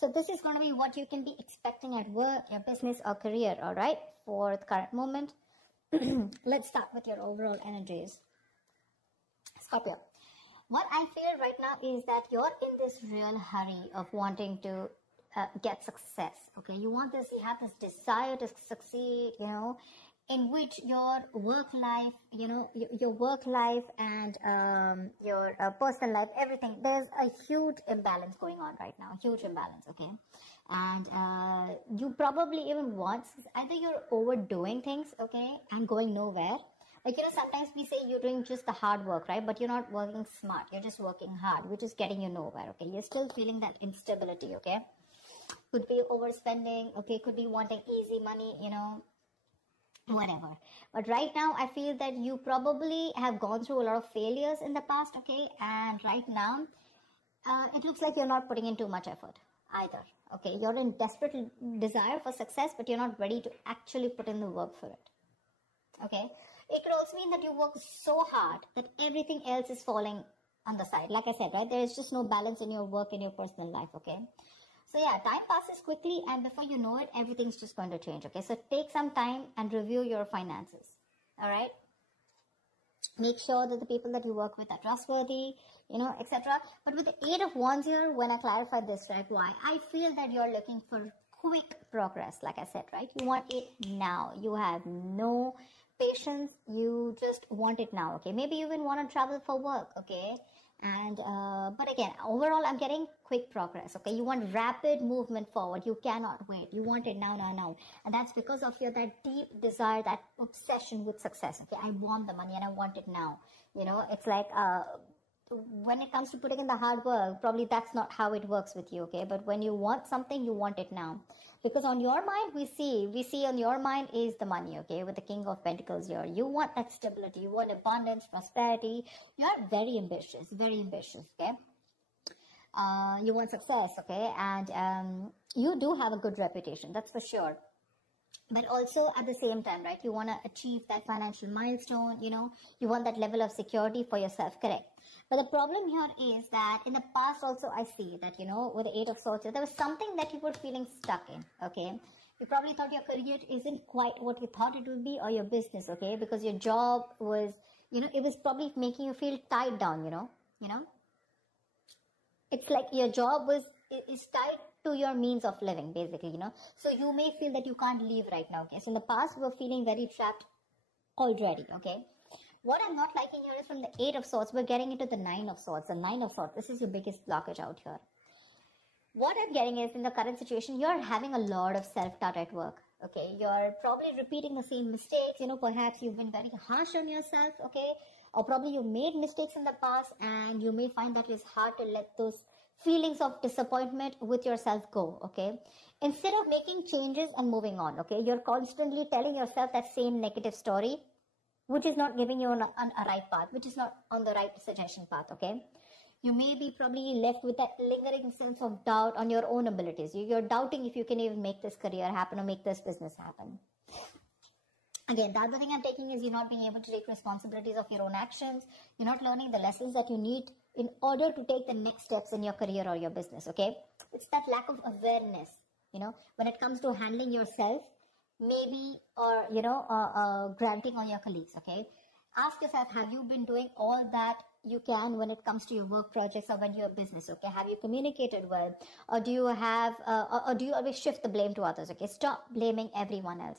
So this is going to be what you can be expecting at work, your business or career, all right, for the current moment. Let's start with your overall energies. Scorpio, what I feel right now is that you're in this real hurry of wanting to get success, okay? You have this desire to succeed, you know, in which your work life, you know, your work life and your personal life, everything, there's a huge imbalance going on right now, huge imbalance, okay? And you probably even want, either you're overdoing things, okay, and going nowhere. Like, you know, sometimes we say you're doing just the hard work, right? But you're not working smart. You're just working hard, which is getting you nowhere, okay? You're still feeling that instability, okay? Could be overspending, okay? Could be wanting easy money, you know, whatever. But right now, I feel that you probably have gone through a lot of failures in the past, okay? And right now, it looks like you're not putting in too much effort either, okay? You're in desperate desire for success, but you're not ready to actually put in the work for it, okay? It could also mean that you work so hard that everything else is falling on the side. Like I said, right? There is just no balance in your work and your personal life, okay? So yeah, time passes quickly, and before you know it, everything's just going to change, okay? So take some time and review your finances, all right? Make sure that the people that you work with are trustworthy, you know, etc. But with the 8 of Wands here, when I clarify this, right, why? I feel that you're looking for quick progress, like I said, right? You want it now. You have no patience. You just want it now, okay? Maybe you even want to travel for work, okay? And but again, overall, I'm getting quick progress, okay? You want rapid movement forward. You cannot wait. You want it now, now, now. And that's because of your that deep desire, that obsession with success, okay? I want the money and I want it now. You know, it's like when it comes to putting in the hard work, probably that's not how it works with you, okay? But when you want something, you want it now. Because on your mind, we see on your mind is the money, okay? With the King of Pentacles here. You want that stability, you want abundance, prosperity. You're very ambitious, okay? You want success, okay? And you do have a good reputation, that's for sure. But also at the same time, right, you want to achieve that financial milestone, you know, you want that level of security for yourself, correct? But the problem here is that in the past also I see that, you know, with the 8 of Swords, there was something that you were feeling stuck in, okay? You probably thought your career isn't quite what you thought it would be, or your business, okay? Because your job was, you know, it was probably making you feel tied down, you know? It's like your job is tied to your means of living, basically, you know. So you may feel that you can't leave right now, okay? So in the past, we were feeling very trapped already, okay? What I'm not liking here is from the 8 of Swords, we're getting into the 9 of Swords. The 9 of Swords, this is your biggest blockage out here. What I'm getting is, in the current situation, you're having a lot of self-doubt at work, okay? You're probably repeating the same mistakes, you know, perhaps you've been very harsh on yourself, okay? Or probably you made mistakes in the past, and you may find that it's hard to let those feelings of disappointment with yourself go, okay? Instead of making changes and moving on, okay? You're constantly telling yourself that same negative story, which is not giving you on a right path, which is not on the right suggestion path, okay? You may be probably left with that lingering sense of doubt on your own abilities. You're doubting if you can even make this career happen or make this business happen. Again, the other thing I'm taking is you're not being able to take responsibilities of your own actions. You're not learning the lessons that you need in order to take the next steps in your career or your business, okay? It's that lack of awareness, you know, when it comes to handling yourself, maybe, or, you know, granting on your colleagues, okay? Ask yourself, have you been doing all that you can when it comes to your work projects or when you're a business, okay? Have you communicated well? Or do you have, or do you always shift the blame to others, okay? Stop blaming everyone else.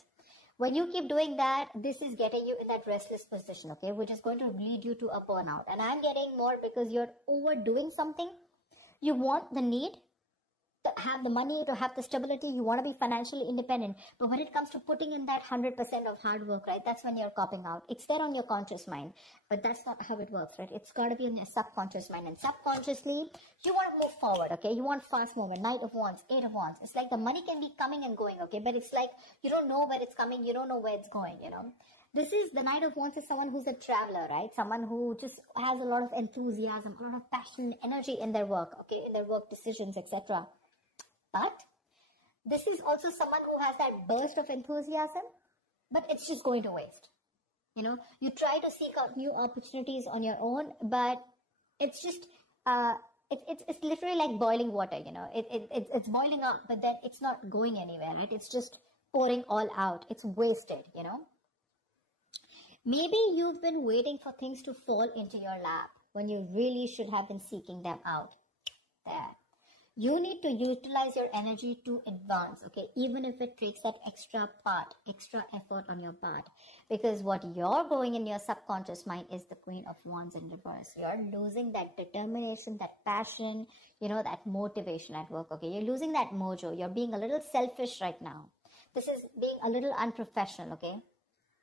When you keep doing that, this is getting you in that restless position, okay, which is going to lead you to a burnout. And I'm getting more because you're overdoing something. You want the need to have the money, to have the stability. You want to be financially independent. But when it comes to putting in that 100% of hard work, right, that's when you're copping out. It's there on your conscious mind, but that's not how it works, right? It's got to be in your subconscious mind. And subconsciously, you want to move forward, okay? You want fast movement, Knight of Wands, 8 of Wands. It's like the money can be coming and going, okay? But it's like you don't know where it's coming. You don't know where it's going, you know? This is, the Knight of Wands is someone who's a traveler, right? Someone who just has a lot of enthusiasm, a lot of passion, energy in their work, okay? In their work decisions, etc. But this is also someone who has that burst of enthusiasm, but it's just going to waste. You know, you try to seek out new opportunities on your own, but it's just, it's literally like boiling water, you know. It's boiling up, but then it's not going anywhere, right? It's just pouring all out. It's wasted, you know. Maybe you've been waiting for things to fall into your lap when you really should have been seeking them out. There. You need to utilize your energy to advance, okay? Even if it takes that extra effort on your part. Because what you're going in your subconscious mind is the Queen of Wands in reverse. You're losing that determination, that passion, you know, that motivation at work, okay? You're losing that mojo. You're being a little selfish right now. This is being a little unprofessional, okay?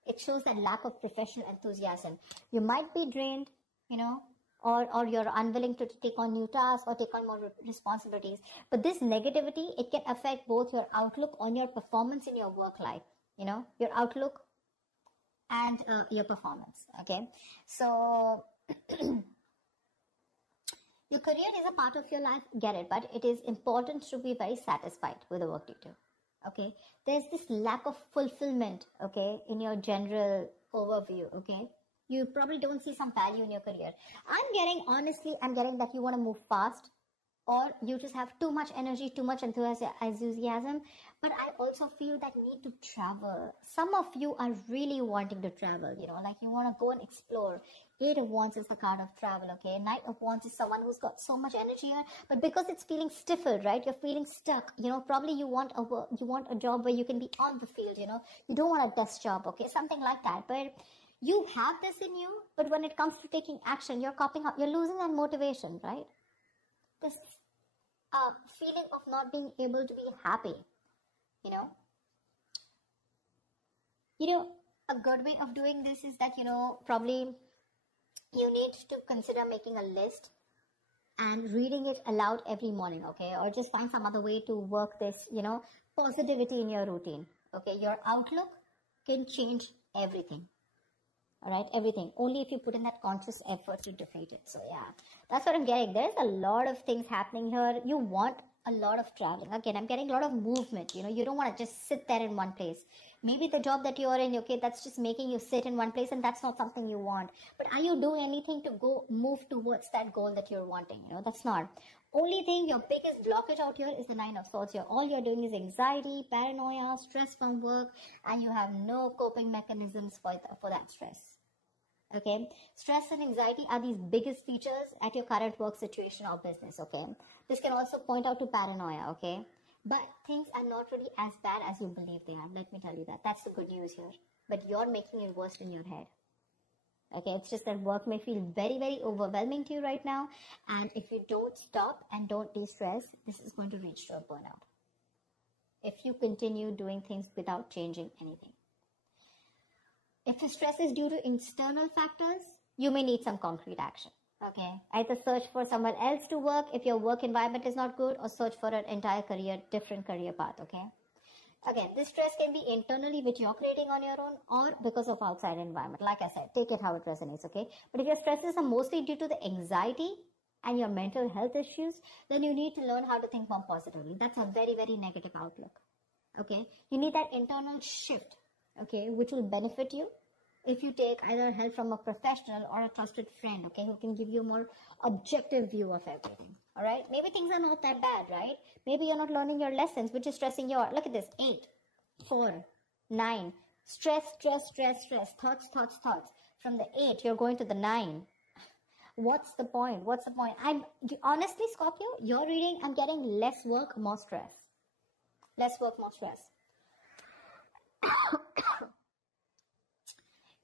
It shows that lack of professional enthusiasm. You might be drained, you know, or you're unwilling to take on new tasks or take on more responsibilities. But this negativity, it can affect both your outlook on your performance in your work life, you know, your outlook and your performance, okay? So your career is a part of your life, get it, but it is important to be very satisfied with the work you do, okay? There's this lack of fulfillment, okay, in your general overview, okay? You probably don't see some value in your career. I'm getting that you want to move fast, or you just have too much energy, too much enthusiasm. But I also feel that need to travel. Some of you are really wanting to travel, you know, like you want to go and explore. Eight of Wands is the card of travel, okay? Knight of Wands is someone who's got so much energy here, but because it's feeling stifled, right? You're feeling stuck, you know, probably you want a job where you can be on the field, you know? You don't want a desk job, okay? Something like that, but you have this in you, but when it comes to taking action, you're copying up, you're losing that motivation, right? This feeling of not being able to be happy, you know. A good way of doing this is that, you know, probably you need to consider making a list and reading it aloud every morning, okay? Or just find some other way to work this, you know, positivity in your routine, okay? Your outlook can change everything. All right, everything. Only if you put in that conscious effort to defeat it. So yeah, that's what I'm getting. There's a lot of things happening here. You want a lot of traveling. Again, I'm getting a lot of movement. You know, you don't want to just sit there in one place. Maybe the job that you are in, okay, that's just making you sit in one place, and that's not something you want. But are you doing anything to move towards that goal that you're wanting? You know, that's not. Only thing, your biggest blockage out here is the Nine of Swords here. All you're doing is anxiety, paranoia, stress from work, and you have no coping mechanisms for that stress. Okay, stress and anxiety are these biggest features at your current work situation or business, okay? This can also point out to paranoia, okay? But things are not really as bad as you believe they are. Let me tell you that. That's the good news here. But you're making it worse in your head. Okay, it's just that work may feel very, very overwhelming to you right now. And if you don't stop and don't de-stress, this is going to reach to a burnout. If you continue doing things without changing anything. If the stress is due to external factors, you may need some concrete action. Okay, either search for someone else to work if your work environment is not good, or search for an entire different career path, okay? Again, this stress can be internally, which you're creating on your own, or because of outside environment. Like I said, take it how it resonates, okay? But if your stresses are mostly due to the anxiety and your mental health issues, then you need to learn how to think more positively. That's a very, very negative outlook, okay? You need that internal shift, okay, which will benefit you if you take either help from a professional or a trusted friend, okay, who can give you a more objective view of everything, all right? Maybe things are not that bad, right? Maybe you're not learning your lessons, which is stressing you out. Look at this, 8, 4, 9, stress, thoughts. From the 8, you're going to the 9. What's the point? Honestly, Scorpio, your reading, I'm getting less work, more stress. Less work, more stress.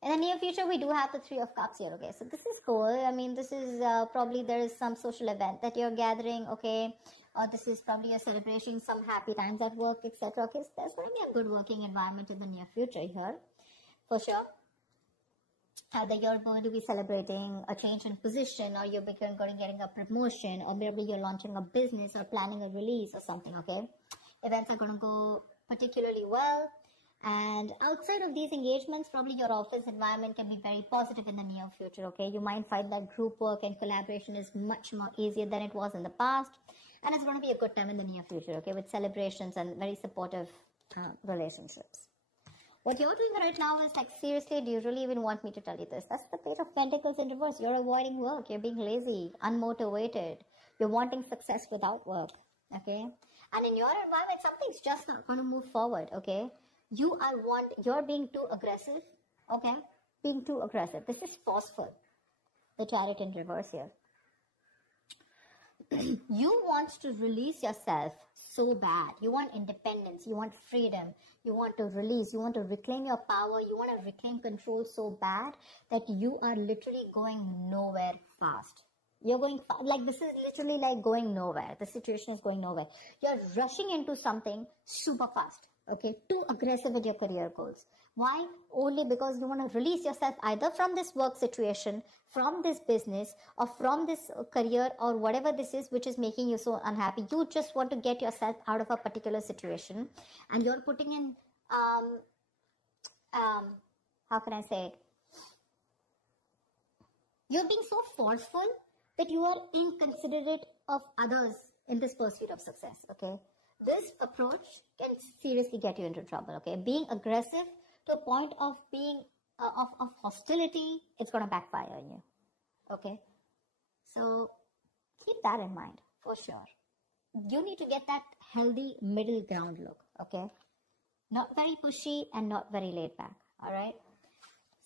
In the near future, we do have the 3 of Cups here, okay? So this is cool. I mean, this is probably there is some social event that you're gathering, okay? Or this is probably you're celebrating some happy times at work, etc. Okay, so there's going to be a good working environment in the near future here, for sure. Either you're going to be celebrating a change in position, or you're going to getting a promotion, or maybe you're launching a business or planning a release or something, okay? Events are going to go particularly well. And outside of these engagements, probably your office environment can be very positive in the near future, okay? You might find that group work and collaboration is much more easier than it was in the past. And it's going to be a good time in the near future, okay? With celebrations and very supportive relationships. What you're doing right now is like, seriously, do you really even want me to tell you this? That's the Page of Pentacles in reverse. You're avoiding work. You're being lazy, unmotivated. You're wanting success without work, okay? And in your environment, something's just not going to move forward, okay? You're being too aggressive, okay? Being too aggressive. This is forceful. The Chariot in reverse here. You want to release yourself so bad. You want independence. You want freedom. You want to release. You want to reclaim your power. You want to reclaim control so bad that you are literally going nowhere fast. You're going like this is literally like going nowhere. The situation is going nowhere. You're rushing into something super fast. Okay, too aggressive with your career goals. Why? Only because you want to release yourself either from this work situation, from this business, or from this career, or whatever this is which is making you so unhappy. You just want to get yourself out of a particular situation, and you're putting in how can I say it? You're being so forceful that you are inconsiderate of others in this pursuit of success. Okay, this approach can seriously get you into trouble. Okay, being aggressive to a point of being of hostility, it's going to backfire on you. Okay, so keep that in mind for sure. You need to get that healthy middle ground look. Okay, not very pushy and not very laid back. All right.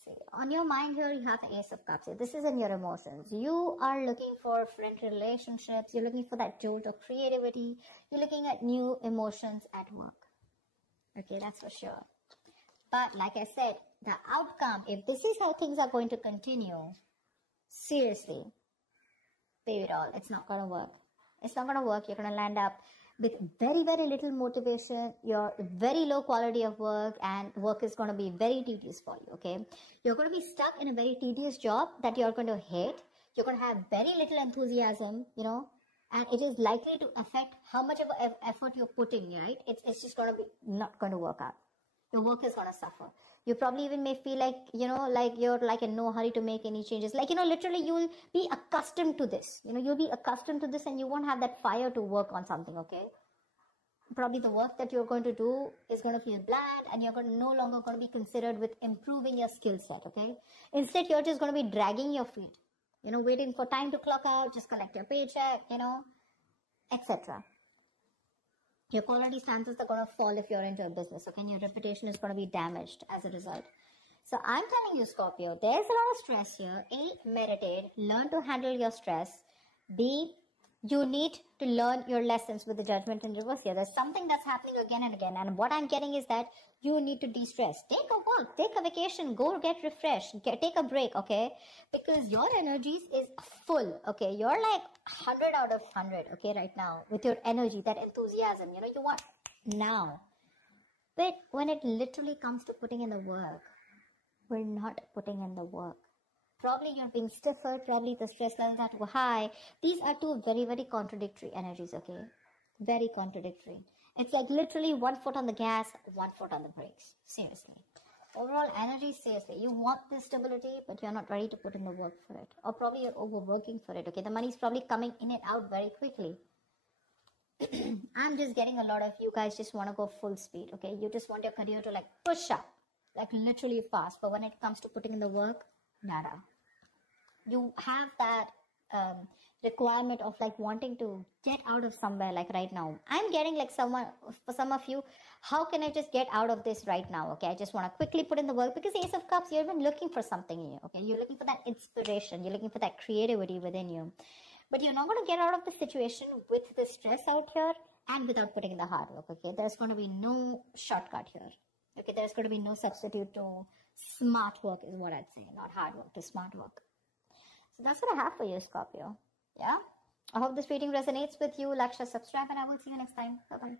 See, on your mind here, you have the Ace of Cups here. This is in your emotions. You are looking for friendly relationships. You're looking for that jolt of creativity. You're looking at new emotions at work. Okay, that's for sure. But like I said, the outcome, if this is how things are going to continue, seriously, baby doll, it's not going to work. It's not going to work. You're going to land up with very, very little motivation, your very low quality of work, and work is going to be very tedious for you, okay? You're going to be stuck in a very tedious job that you're going to hate. You're going to have very little enthusiasm, you know, and it is likely to affect how much of an effort you're putting, right? It's just going to be not going to work out. Your work is going to suffer. You probably even may feel like, you know, like you're like in no hurry to make any changes. Like, you know, literally you'll be accustomed to this. You know, you'll be accustomed to this and you won't have that fire to work on something, okay? Probably the work that you're going to do is going to feel bland and you're no longer going to be considered with improving your skill set, okay? Instead, you're just going to be dragging your feet, you know, waiting for time to clock out, just collect your paycheck, you know, etc. Your quality standards are going to fall if you're into a business, okay? And your reputation is going to be damaged as a result. So I'm telling you, Scorpio, there's a lot of stress here. A, meditate, learn to handle your stress. B, you need to learn your lessons with the Judgment in reverse here. There's something that's happening again and again. And what I'm getting is that you need to de-stress. Take a walk, take a vacation, go get refreshed, take a break, okay? Because your energies is full, okay? You're like 100 out of 100, okay, right now with your energy, that enthusiasm, you know, you want now. But when it literally comes to putting in the work, we're not putting in the work. Probably you're being stiffer, probably the stress levels are too high. These are two very, very contradictory energies, okay? Very contradictory. It's like literally 1 foot on the gas, 1 foot on the brakes. Seriously. Overall energy, seriously. You want this stability, but you're not ready to put in the work for it. Or probably you're overworking for it, okay? The money's probably coming in and out very quickly. I'm just getting a lot of you guys just want to go full speed, okay? You just want your career to like push up, like literally fast. But when it comes to putting in the work, nada. You have that requirement of like wanting to get out of somewhere like right now. I'm getting like for some of you, how can I just get out of this right now? Okay, I just want to quickly put in the work because Ace of Cups, you're even looking for something new. Okay, you're looking for that inspiration. You're looking for that creativity within you. But you're not going to get out of the situation with the stress out here and without putting in the hard work. Okay, there's going to be no shortcut here. Okay, there's going to be no substitute to smart work is what I'd say, not hard work, to smart work. So that's what I have for you, Scorpio. Yeah? I hope this reading resonates with you. Like, share, subscribe, and I will see you next time. Bye-bye.